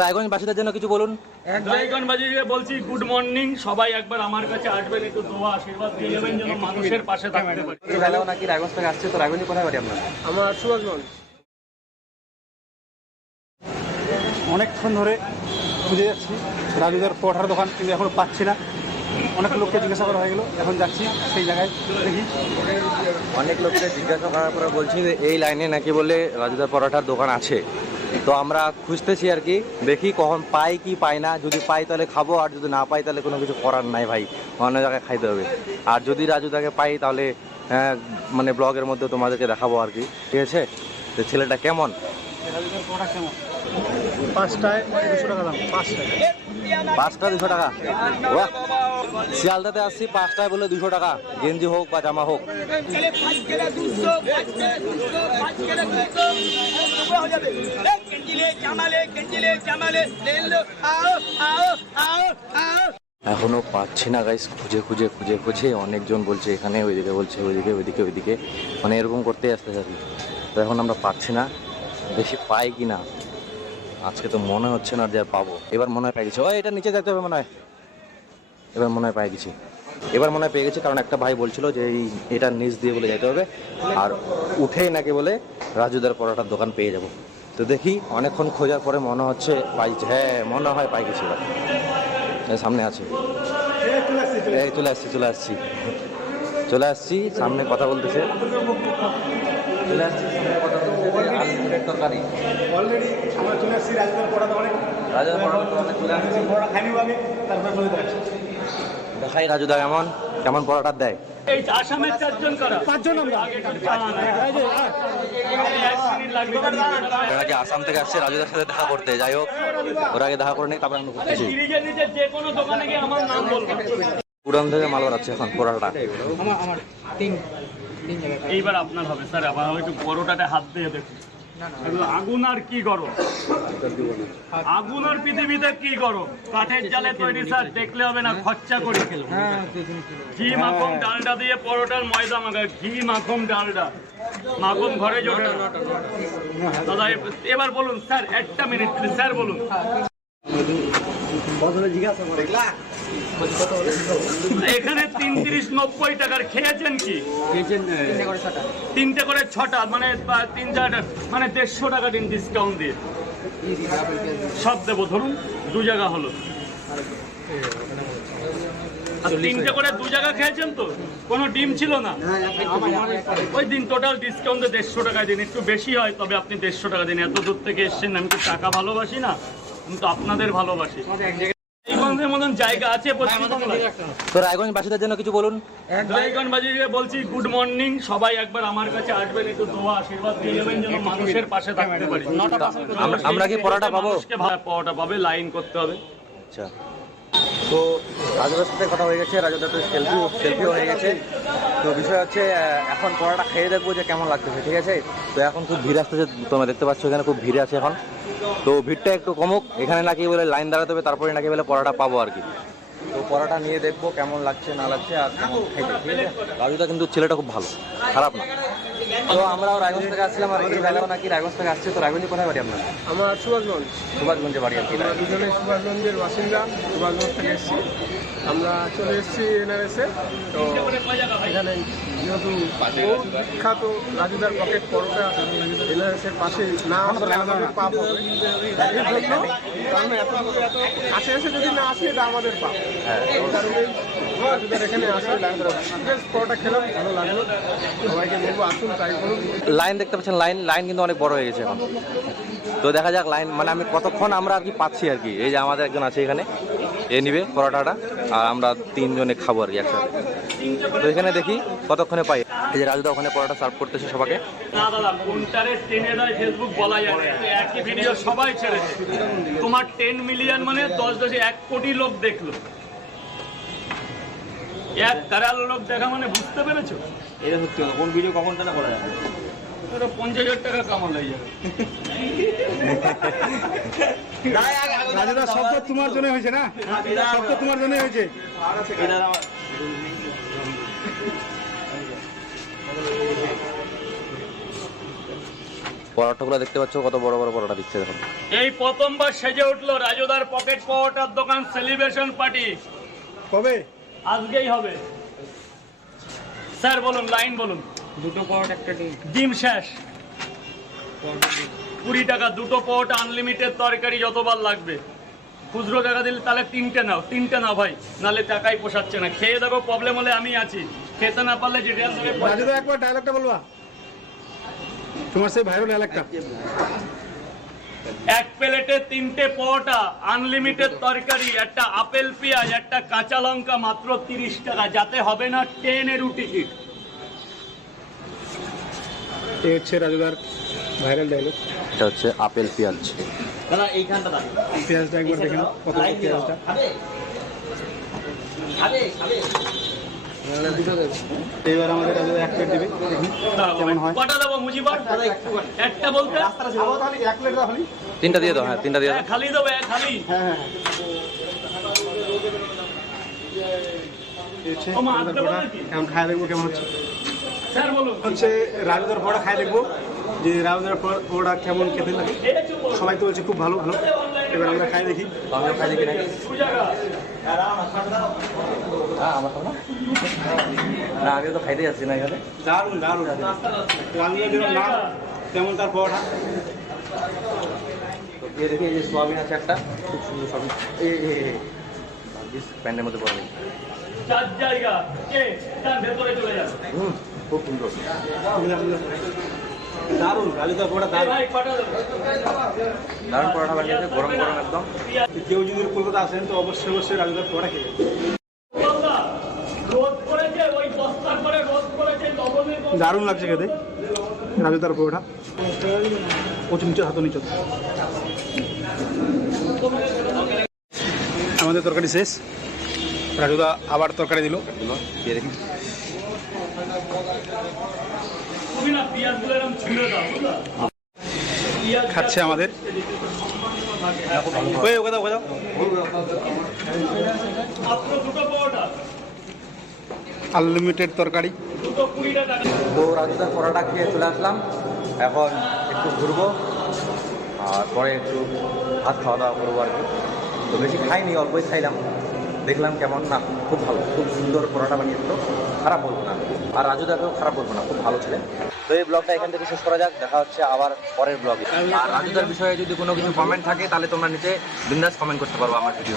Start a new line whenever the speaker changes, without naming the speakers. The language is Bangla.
রায়গঞ্জবাসীদের জন্য কিছু বলুন?
রায়গঞ্জবাসীকে বলছি গুড মর্নিং সবাই একবার আমার কাছে আসবেন একটু দোয়া আশীর্বাদ দিয়ে যাবেন যেন মানুষের পাশে থাকতে পারি।
বেলাও নাকি রায়গঞ্জ থেকে আসছে? তো রায়গঞ্জে কোথায় বাড়ি আপনার?
আমার সুভাষগঞ্জ।
অনেকক্ষণ ধরে খুঁজে যাচ্ছি। রাজুদার পরোটার দোকান কিন্তু এখনও পাচ্ছি না। অনেক লোককে জিজ্ঞাসা করা হয়ে গেলো এখন যাচ্ছি সেই জায়গায় দেখি।
অনেক লোককে জিজ্ঞাসা করার পরে বলছি যে এই লাইনে নাকি বলে রাজুদার পরোটার দোকান আছে? তো আমরা খুঁজতেছি আর কি দেখি কখন পাই কি পাই না। যদি পাই তাহলে খাব আর যদি না পাই তাহলে কোনো কিছু করার নাই ভাই অন্য জায়গায় খাইতে হবে। আর যদি রাজুদাকে পাই তাহলে হ্যাঁ, মানে ব্লগের মধ্যে তোমাদেরকে দেখাবো আর কি ঠিক আছে? তো ছেলেটা কেমন?
পাঁচটায় দুশো টাকা দাম পাঁচটায়।
পাঁচটা দুশো টাকা? বাহ! শিয়ালদাতে আসছি, পাঁচটায় বলে দুশো টাকা। গেঞ্জি হোক বা জামা হোক। এখনও পাচ্ছি না গাইস খুঁজে খুঁজে খুঁজে খুঁজে অনেকজন বলছে, এখানে, ওইদিকে বলছে, ওইদিকে ওইদিকে ওইদিকে। মানে এরকম করতে আসতে আর কি তো এখন আমরা পাচ্ছি না। বেশি পাই কি না আজকে তো মনে হচ্ছে না যে পাবো। এবার মনে হয় পেয়ে গেছি। ও, এটা নিচে যেতে হবে মনে হয়। এবার মনে হয় পেয়ে গেছি। এবার মনে হয় পেয়ে গেছি কারণ একটা ভাই বলছিল যে এই এটার নিচ দিয়ে বলে যেতে হবে আর উঠেই নাকি বলে রাজুদার পরোটার দোকান পেয়ে যাব। তো দেখি অনেকক্ষণ খোঁজার পরে মনে হচ্ছে পাইছে হ্যাঁ মনে হয় পাই গেছি এবার। সামনে আছে। এই চলে আসছি চলে আসছি। চলে আসছি সামনে কথা বলতেছে। চলে আসছি
রাজুদার পরোটা
চলে আসছি। দেখাই রাজুদা কেমন? কেমন পরোটা দেয়?
এই আসামের চারজন করা?
পাঁচজন আমরা। এই যে, হ্যাঁ।
ওরা কি আসাম থেকে আসছে রাজুদার সাথে দেখা করতে। যাই হোক ওরা আগে দেখা করে নেই তারপরে আমরা করতেছি
যে কোনো দোকানে গিয়ে আমার নাম বলবেন
উড়ান থেকে মাল বাড়াচ্ছে এখন পরোটা
এইবার আপনার হবে স্যার আবার একটু বড়টাতে হাত দিয়ে দেখুন। আগুন আর কি গরম? আগুন আর পৃথিবীতে কি গরম? কাঠের জালে তৈরি স্যার দেখলে হবে না খরচা করে। খেলো। ঘি মাখন ডালডা দিয়ে পরোটার ময়দা মাখা ঘি মাখন ডালডা। মাখন ঘরে জোটে দাদা এবার বলুন স্যার একটা মিনিট স্যার বলুন। এখানে তিন তিরিশ নব্বই টাকার খেয়েছেন কি? তিনটে করে ছটা। মানে তিন চারটা মানে দেড়শো টাকা দিন ডিসকাউন্ট দিয়ে। সব দেবো ধরুন দু জায়গা হলো। আর তিনটে করে দু জায়গা খেয়েছেন তো? কোনো ডিম ছিল না? ওই দিন টোটাল ডিসকাউন্টে দেড়শো টাকা দিন একটু বেশি হয় তবে আপনি দেড়শো টাকা দিন। এত দূর থেকে এসছেন আমি তো টাকা ভালোবাসি না। আপনাদের ভালোবাসি। এই মতন জায়গা আছে
রায়গঞ্জ জন্য কিছু বলুন?
রায়গঞ্জবাসীকে বলছি গুড মর্নিং সবাই একবার আমার কাছে আসবেন একটু দোয়া আশীর্বাদ দিয়ে যাবেন যেন মানুষের পাশে থাকতে পারি।
আমরা- আমরা কি পড়াটা পাবো?
পড়াটা পাবে লাইন করতে হবে।
আচ্ছা। তো রাজুদার সাথে কথা হয়ে গেছে রাজুদার তো সেলফি সেলফিও হয়ে গেছে। তো বিষয় হচ্ছে এখন পড়াটা খেয়ে দেখব যে কেমন লাগতেছে, ঠিক আছে? তো এখন খুব ভিড় আসতেছে, তোমরা দেখতে পাচ্ছ এখানে খুব ভিড় আছে এখন। তো ভিড়টা একটু কমুক, এখানে নাকি বলে লাইন দাঁড়াতে হবে, তারপরে নাকি বলে পড়াটা পাবো আর কি। তো পরাটা নিয়ে দেখব কেমন লাগছে না লাগছে আর কেমন খেতে ঠিক আছে? রাজুদা কিন্তু ছেলেটা খুব ভালো খারাপ না। তো আমরাও রায়গঞ্জ থেকে আসছিলাম আর এই বেলাও নাকি রায়গঞ্জ থেকে আসছে তো রায়গঞ্জে কোথায় বাড়ি আপনার?
আমার সুভাষগঞ্জ।
সুভাষগঞ্জে বাড়ি আর কি
আমরা দুজনে সুভাষগঞ্জের বাসিন্দা সুভাষগঞ্জ থেকে এসেছি। আমরা চলে এসেছি এনআরএসে তো এখানে যেহেতু বহু বিখ্যাত রাজুদার পকেট পরোটা পাশে না আসলে আমাদের পাপ হবে। এই জন্য কারণ এত কাছে এসে যদি না আসি এটা আমাদের পাপ। রাজুদার এখানে আসে। পরোটা খেলাম ভালো লাগল। সবাইকে বলব আসুন ট্রাই করুন।
লাইন দেখতে পাচ্ছেন লাইন লাইন কিন্তু অনেক বড় হয়ে গেছে এখন। তো দেখা যাক লাইন মানে আমি কতক্ষণ আমরা আর কি পাচ্ছি আর কি। এই যে আমাদের একজন আছে এখানে। এ নিবে পরোটাটা আর আমরা তিনজনে খাব আর কি একসাথে। তো এখানে দেখি কতক্ষণে পাই। এই যে রাজুদা ওখানে পরোটা সার্ভ করতেছে সবাইকে।
না দাদা কোনটারে টেনে দেয় ফেসবুক বলা যায় একই ভিডিও সবাই ছেড়েছে তোমার টেন মিলিয়ন মানে দশ দশে এক কোটি লোক দেখল। এক কারাল লোক দেখা মানে বুঝতে পেরেছ?
এটা সত্যি কোন ভিডিও কখন কেন করা যায়
ওটা পঞ্চাশ হাজার টাকা কামাল হয়ে যাবে।
রাজুদা সব তো তোমার জন্য হয়েছে না? সব তো তোমার জন্য হয়েছে?
পরোটাগুলো দেখতে পাচ্ছ কত বড় বড় পরোটা দিচ্ছে দেখো।
এই প্রথমবার সেজে উঠল রাজুদার পকেট পাওয়াটার দোকান সেলিব্রেশন পার্টি
কবে?
আজকেই হবে। স্যার বলুন লাইন বলুন।
দুটো পাওয়ার একটা ডিম।
ডিম শেষ। কুড়ি টাকা দুটো পরোটা আনলিমিটেড তরকারি যতবার লাগবে। খুচরো টাকা দিলে তাহলে তিনটে নাও তিনটে নাও ভাই নালে টাকাই পোষাচ্ছে না। খেয়ে দেখো প্রবলেম হলে আমি আছি। খেতে না পারলে দেবে
একবার ডায়লগটা বলবা। তোমার সেই ভাইরাল ডায়লগটা
এক প্লেটে তিনটে পরোটা আনলিমিটেড তরকারি একটা আপেল পেঁয়াজ একটা কাঁচা লঙ্কা মাত্র তিরিশ টাকা। যাতে হবে না ট্রেনেরও টিকিট।
এই হচ্ছে রাজুদার ভাইরাল ডায়লগ
এটা হচ্ছে আপেল পেঁয়াজ।
পেঁয়াজটা একবার দেখে নাও কত পেঁয়াজটা। এবার আমাদের রাজুদা এক প্লেট দিবে। কেমন হয়?
কটা দেবো মুজিবার? একটা। বলতে?
এক প্লেট দাও খালি।
তিনটা দিয়ে দাও হ্যাঁ তিনটা দিয়ে দাও।
খালি দেবো খালি।
হ্যাঁ হ্যাঁ? এখন দেখব কেমন হচ্ছে? হচ্ছে রাজুদার পরোটা খাই দেখব। যে রাজুদার পরোটা কেমন খেতে লাগে? সবাই তো বলছে খুব ভালো ভালো। এবার আমরা খাই দেখি।
আমিও খাই দেখি হ্যাঁ আমার না। না তো খাইতে যাচ্ছি না এখানে।
দারুণ দারুণ। রাজুদার যেমন নাম তেমন তার পরোটা।
তো দিয়ে দেখি এই যে সোয়াবিন আছে একটা খুব সুন্দর সোয়াবিন। এই এই, এই, এই। ভাগ্যিস মধ্যে
চার জায়গা। ভেতরে চলে যাবে।
হুম। খুব সুন্দর।
দারুণ রাজুদার পরোটা দারুণ।
দারুণ পরোটা বানিয়েছে গরম গরম একদম।
কেউ যদি কলকাতা আসেন, তো অবশ্যই অবশ্যই রাজুদার পরোটা খেয়ে দারুণ লাগছে খেতে রাজুদার পরোটা। প্রচুর নিচে, হাত নিচে। আমাদের তরকারি শেষ। রাজুদা আবার তরকারি দিল।
দিয়ে দেখি
তুমি না পেঁয়াজগুলো এরকম ছুঁড়ে দাও বুঝলা? পেঁয়াজ
খাচ্ছে আমাদের। ওই ওকে দাও ওকে দাও। আনলিমিটেড তরকারি।
তো রাজুদার পরোটা খেয়ে চলে আসলাম। এখন একটু ঘুরবো আর পরে একটু ভাত খাওয়া দাওয়া করব আর কি। তো বেশি খাইনি অল্পই খাইলাম। দেখলাম কেমন না খুব ভালো খুব সুন্দর পরোটা বানিয়েছিল। খারাপ বলব না। আর রাজু দাকেও খারাপ বলব না, খুব ভালো ছিলেন। তো এই ব্লগটা এখান থেকে শেষ করা যাক, দেখা হচ্ছে আবার পরের ব্লগে। আর রাজুদার বিষয়ে যদি কোনো কিছু কমেন্ট থাকে, তাহলে তোমরা নিচে বিন্দাস কমেন্ট করতে পারব আমার ভিডিও